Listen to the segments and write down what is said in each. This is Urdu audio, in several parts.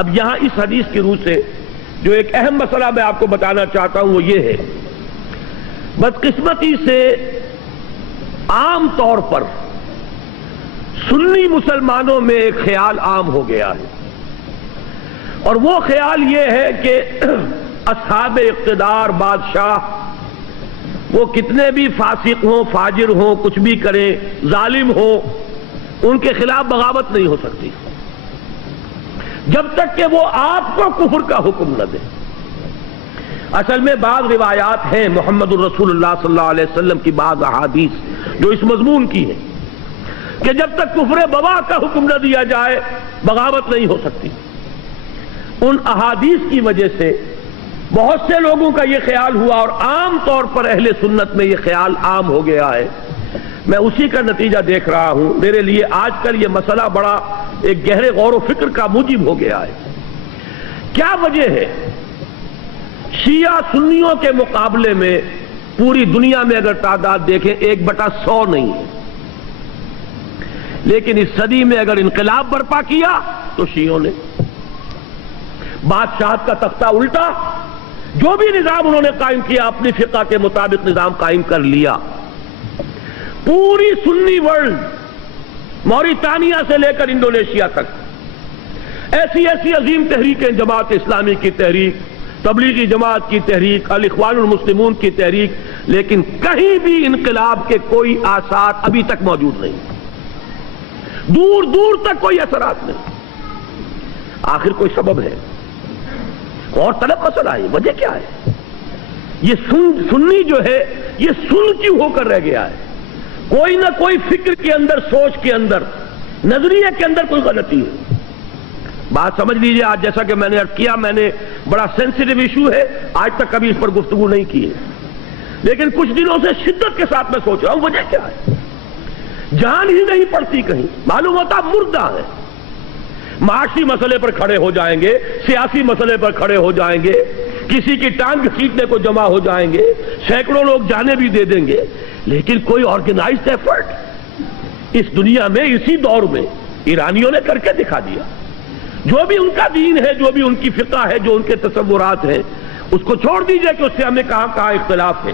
اب یہاں اس حدیث کی روح سے جو ایک اہم مسئلہ میں آپ کو بتانا چاہتا ہوں وہ یہ ہے، بدقسمتی سے عام طور پر سنی مسلمانوں میں ایک خیال عام ہو گیا ہے، اور وہ خیال یہ ہے کہ اصحاب اقتدار بادشاہ وہ کتنے بھی فاسق ہوں، فاجر ہوں، کچھ بھی کریں، ظالم ہوں، ان کے خلاف بغاوت نہیں ہو سکتی جب تک کہ وہ آپ کو کفر کا حکم نہ دے۔ اصل میں بعض روایات ہیں محمد الرسول اللہ صلی اللہ علیہ وسلم کی، بعض احادیث جو اس مضمون کی ہیں کہ جب تک کفر بوا کا حکم نہ دیا جائے بغاوت نہیں ہو سکتی۔ ان احادیث کی وجہ سے بہت سے لوگوں کا یہ خیال ہوا، اور عام طور پر اہل سنت میں یہ خیال عام ہو گیا ہے۔ میں اسی کا نتیجہ دیکھ رہا ہوں، میرے لیے آج کل یہ مسئلہ بڑا ایک گہرے غور و فکر کا موجب ہو گیا ہے۔ کیا وجہ ہے؟ شیعہ سنیوں کے مقابلے میں پوری دنیا میں اگر تعداد دیکھیں 1/100 نہیں ہے، لیکن اس صدی میں اگر انقلاب برپا کیا تو شیعوں نے بادشاہت کا تختہ الٹا، جو بھی نظام انہوں نے قائم کیا اپنی فقہ کے مطابق نظام قائم کر لیا۔ پوری سنی ورلڈ، موریتانیہ سے لے کر انڈونیشیا تک، ایسی ایسی عظیم تحریکیں، جماعت اسلامی کی تحریک، تبلیغی جماعت کی تحریک، الاخوان المسلمون کی تحریک، لیکن کہیں بھی انقلاب کے کوئی آثار ابھی تک موجود نہیں، دور دور تک کوئی اثرات نہیں۔ آخر کوئی سبب ہے؟ اور طلب مسئلہ ہے، وجہ کیا ہے؟ یہ سنی جو ہے یہ سن کیوں ہو کر رہ گیا ہے؟ کوئی نہ کوئی فکر کے اندر، سوچ کے اندر، نظریے کے اندر کوئی غلطی ہے۔ بات سمجھ لیجئے، آج جیسا کہ میں نے عرض کیا، میں نے بڑا سینسیٹیو ایشو ہے، آج تک کبھی اس پر گفتگو نہیں کی ہے، لیکن کچھ دنوں سے شدت کے ساتھ میں سوچ رہا ہوں وجہ کیا ہے؟ جان ہی نہیں پڑتی، کہیں معلوم ہوتا مردہ ہے۔ معاشی مسئلے پر کھڑے ہو جائیں گے، سیاسی مسئلے پر کھڑے ہو جائیں گے، کسی کی ٹانگ کھینچنے کو جمع ہو جائیں گے، سینکڑوں لوگ جانے بھی دے دیں گے، لیکن کوئی آرگنائزڈ ایفرٹ اس دنیا میں، اسی دور میں ایرانیوں نے کر کے دکھا دیا۔ جو بھی ان کا دین ہے، جو بھی ان کی فقہ ہے، جو ان کے تصورات ہیں، اس کو چھوڑ دیجئے کہ اس سے ہمیں کہاں کہاں اختلاف ہے،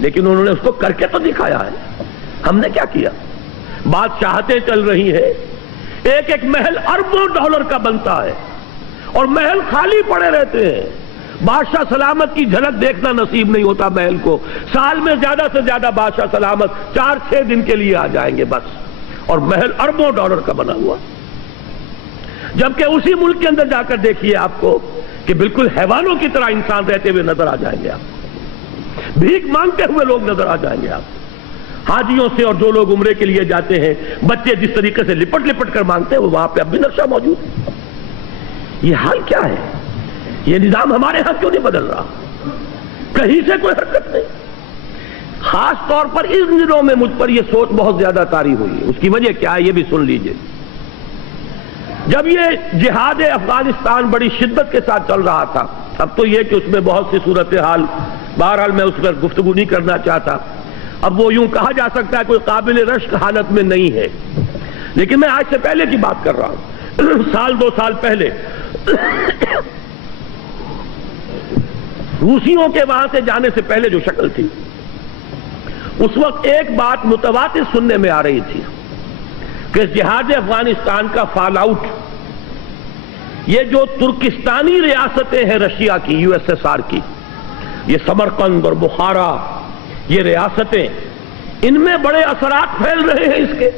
لیکن انہوں نے اس کو کر کے تو دکھایا ہے۔ ہم نے کیا کیا؟ بادشاہتیں چل رہی ہیں، ایک ایک محل اربوں ڈالر کا بنتا ہے، اور محل خالی پڑے رہتے ہیں۔ بادشاہ سلامت کی جھلک دیکھنا نصیب نہیں ہوتا محل کو، سال میں زیادہ سے زیادہ بادشاہ سلامت 4-6 دن کے لیے آ جائیں گے بس، اور محل اربوں ڈالر کا بنا ہوا۔ جبکہ اسی ملک کے اندر جا کر دیکھیے آپ کو کہ بالکل حیوانوں کی طرح انسان رہتے ہوئے نظر آ جائیں گے، آپ بھیک مانگتے ہوئے لوگ نظر آ جائیں گے، آپ حاجیوں سے، اور جو لوگ عمرے کے لیے جاتے ہیں، بچے جس طریقے سے لپٹ لپٹ کر مانگتے ہیں، وہ وہاں پہ اب بھی نقشہ موجود ہے۔ یہ حال کیا ہے؟ یہ نظام ہمارے ہاں کیوں نہیں بدل رہا؟ کہیں سے کوئی حرکت نہیں۔ خاص طور پر اس دنوں میں مجھ پر یہ سوچ بہت زیادہ طاری ہوئی ہے۔ اس کی وجہ کیا ہے یہ بھی سن لیجئے۔ جب یہ جہاد افغانستان بڑی شدت کے ساتھ چل رہا تھا، اب تو یہ کہ اس میں بہت سی صورتحال، بہرحال میں اس پر گفتگو نہیں کرنا چاہتا، اب وہ یوں کہا جا سکتا ہے کوئی قابل رشک حالت میں نہیں ہے، لیکن میں آج سے پہلے کی بات کر رہا ہوں، سال 2 سال پہلے روسیوں کے وہاں سے جانے سے پہلے جو شکل تھی، اس وقت ایک بات متواتر سننے میں آ رہی تھی کہ جہاد افغانستان کا فال آؤٹ، یہ جو ترکستانی ریاستیں ہیں رشیا کی، USSR کی، یہ سمرقند اور بخارا، یہ ریاستیں، ان میں بڑے اثرات پھیل رہے ہیں اس کے،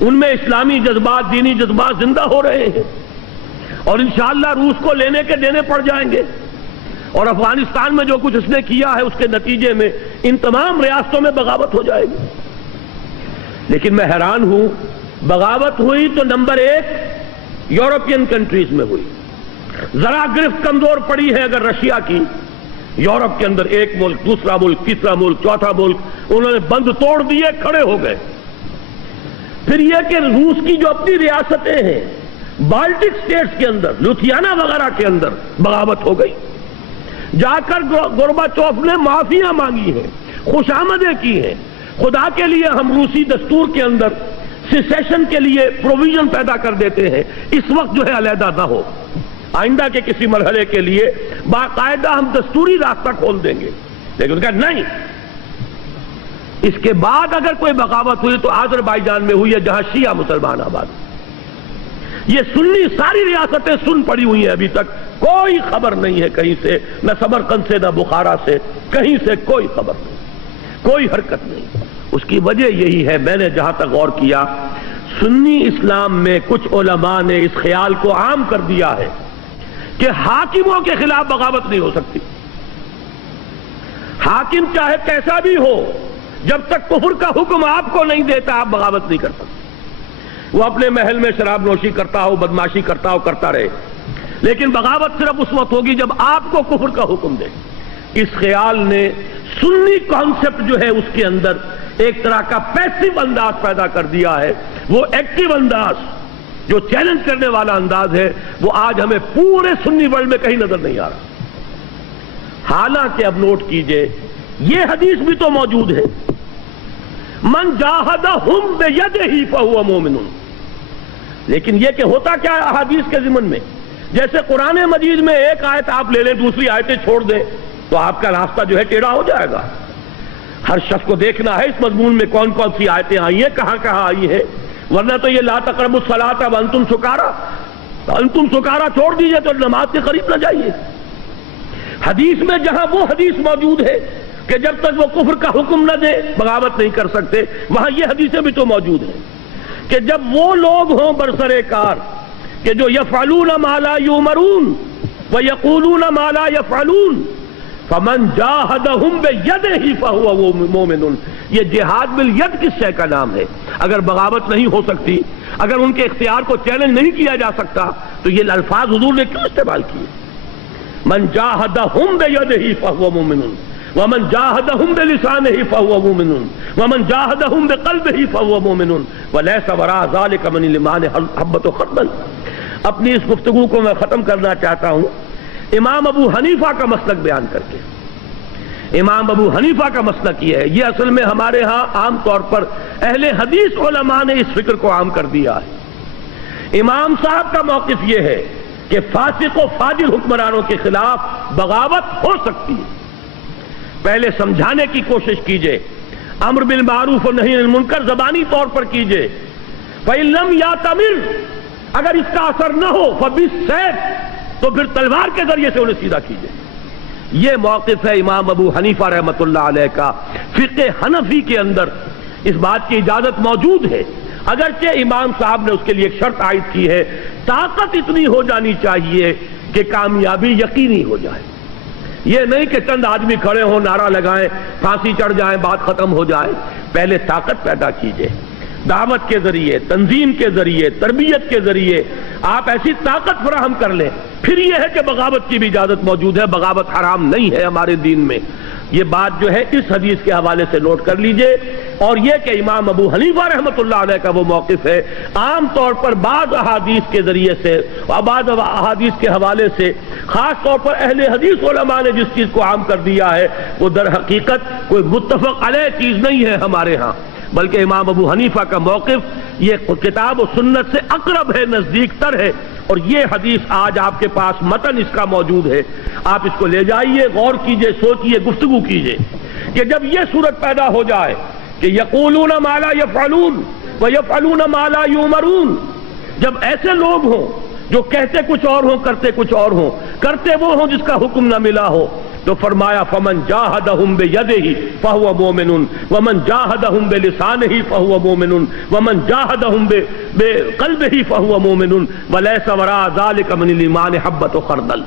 ان میں اسلامی جذبات، دینی جذبات زندہ ہو رہے ہیں، اور انشاءاللہ روس کو لینے کے دینے پڑ جائیں گے، اور افغانستان میں جو کچھ اس نے کیا ہے اس کے نتیجے میں ان تمام ریاستوں میں بغاوت ہو جائے گی۔ لیکن میں حیران ہوں، بغاوت ہوئی تو نمبر 1 یورپین کنٹریز میں ہوئی، ذرا گرفت کمزور پڑی ہے اگر رشیا کی، یورپ کے اندر ایک ملک، دوسرا ملک، تیسرا ملک، چوتھا ملک، انہوں نے بند توڑ دیے، کھڑے ہو گئے۔ پھر یہ کہ روس کی جو اپنی ریاستیں ہیں، بالٹک سٹیٹس کے اندر، لوتھیانا وغیرہ کے اندر بغاوت ہو گئی، جا کر گورباچوف نے معافیاں مانگی ہیں، خوش آمدیں کی ہیں، خدا کے لیے ہم روسی دستور کے اندر سیسیشن کے لیے پروویژن پیدا کر دیتے ہیں، اس وقت جو ہے علیحدہ نہ ہو، آئندہ کے کسی مرحلے کے لیے باقاعدہ ہم دستوری راستہ کھول دیں گے، لیکن کہا نہیں، اس کے بعد اگر کوئی بغاوت ہوئی تو آذربائیجان میں ہوئی ہے جہاں شیعہ مسلمان آباد، یہ سنی ساری ریاستیں سن پڑی ہوئی ہیں، ابھی تک کوئی خبر نہیں ہے کہیں سے، نہ سمرقند سے نہ بخارا سے، کہیں سے کوئی خبر نہیں، کوئی حرکت نہیں۔ اس کی وجہ یہی ہے، میں نے جہاں تک غور کیا، سنی اسلام میں کچھ علماء نے اس خیال کو عام کر دیا ہے کہ حاکموں کے خلاف بغاوت نہیں ہو سکتی، حاکم چاہے کیسا بھی ہو، جب تک کفر کا حکم آپ کو نہیں دیتا آپ بغاوت نہیں کر سکتے، وہ اپنے محل میں شراب نوشی کرتا ہو، بدماشی کرتا ہو، کرتا رہے، لیکن بغاوت صرف اس وقت ہوگی جب آپ کو کفر کا حکم دے۔ اس خیال نے سنی کانسیپٹ جو ہے اس کے اندر ایک طرح کا پیسیو انداز پیدا کر دیا ہے، وہ ایکٹیو انداز جو چیلنج کرنے والا انداز ہے وہ آج ہمیں پورے سنی ورلڈ میں کہیں نظر نہیں آ رہا۔ حالانکہ اب نوٹ کیجئے یہ حدیث بھی تو موجود ہے، من جاہدہم بیدہ فہو مومن، لیکن یہ کہ ہوتا کیا ہے احادیث کے ضمن میں، جیسے قرآن مجید میں ایک آیت آپ لے لیں دوسری آیتیں چھوڑ دیں تو آپ کا راستہ جو ہے ٹیڑھا ہو جائے گا۔ ہر شخص کو دیکھنا ہے اس مضمون میں کون کون سی آیتیں آئی ہیں، کہاں کہاں آئی ہیں، ورنہ تو یہ لا تقربوا الصلاۃ وانتم سکارا، انتم سکارا چھوڑ دیجئے تو نماز کے قریب نہ جائیے۔ حدیث میں جہاں وہ حدیث موجود ہے کہ جب تک وہ کفر کا حکم نہ دے بغاوت نہیں کر سکتے، وہاں یہ حدیثیں بھی تو موجود ہیں کہ جب وہ لوگ ہوں برسر کار کہ جو یفعلون ما لا یؤمرون ویقولون ما لا یفعلون فمن جاہدہم بیدہ فہو مومن، یہ جہاد بالید کس شے کا نام ہے؟ اگر بغاوت نہیں ہو سکتی، اگر ان کے اختیار کو چیلنج نہیں کیا جا سکتا تو یہ الفاظ حضور نے کیوں استعمال کیے؟ من جاہدہم بیدہ فہو مومن ومن جاہدہم بلسانہ فہو مومن ومن جاہدہم بقلبہ فہو مومن ولیس وراء ذلک من الایمان حبۃ خردل۔ اپنی اس گفتگو کو میں ختم کرنا چاہتا ہوں امام ابو حنیفہ کا مسلک بیان کر کے۔ امام ابو حنیفہ کا مسلک یہ ہے، یہ اصل میں ہمارے ہاں عام طور پر اہل حدیث علماء نے اس فکر کو عام کر دیا ہے۔ امام صاحب کا موقف یہ ہے کہ فاسق و فاجر حکمرانوں کے خلاف بغاوت ہو سکتی ہے۔ پہلے سمجھانے کی کوشش کیجئے، امر بالمعروف و نہی عن المنکر زبانی طور پر کیجئے، فَإِن لَمْ يَعْتَمِرْ، اگر اس کا اثر نہ ہو فَبِالسَّيْفِ، تو پھر تلوار کے ذریعے سے انہیں سیدھا کیجئے۔ یہ موقف ہے امام ابو حنیفہ رحمۃ اللہ علیہ کا۔ فقہ حنفی کے اندر اس بات کی اجازت موجود ہے، اگرچہ امام صاحب نے اس کے لیے ایک شرط عائد کی ہے، طاقت اتنی ہو جانی چاہیے کہ کامیابی یقینی ہو جائے۔ یہ نہیں کہ چند آدمی کھڑے ہوں، نعرہ لگائیں، پھانسی چڑھ جائیں، بات ختم ہو جائے۔ پہلے طاقت پیدا کیجئے، دعوت کے ذریعے، تنظیم کے ذریعے، تربیت کے ذریعے آپ ایسی طاقت فراہم کر لیں۔ پھر یہ ہے کہ بغاوت کی بھی اجازت موجود ہے، بغاوت حرام نہیں ہے ہمارے دین میں۔ یہ بات جو ہے اس حدیث کے حوالے سے نوٹ کر لیجئے، اور یہ کہ امام ابو حنیفہ رحمۃ اللہ علیہ کا وہ موقف ہے، عام طور پر بعض احادیث کے ذریعے سے اور بعض احادیث کے حوالے سے خاص طور پر اہل حدیث علماء نے جس چیز کو عام کر دیا ہے وہ در حقیقت کوئی متفق علیہ چیز نہیں ہے ہمارے ہاں، بلکہ امام ابو حنیفہ کا موقف یہ کتاب و سنت سے اقرب ہے، نزدیک تر ہے، اور یہ حدیث آج آپ کے پاس متن اس کا موجود ہے، آپ اس کو لے جائیے، غور کیجئے، سوچئے، گفتگو کیجئے کہ جب یہ صورت پیدا ہو جائے کہ یقولون ما لا یفعلون ویفعلون ما لا یؤمرون، جب ایسے لوگ ہوں جو کہتے کچھ اور ہوں کرتے کچھ اور ہوں، کرتے وہ ہوں جس کا حکم نہ ملا ہو، تو فرمایا فمن جاہدہم بیدہ فہو مومن ومن جاہدہم بلسانہ فہو مومن ومن جاہدہم بقلبہ فہو مومن ولیس وراء ذلک من الایمان حبۃ خردل۔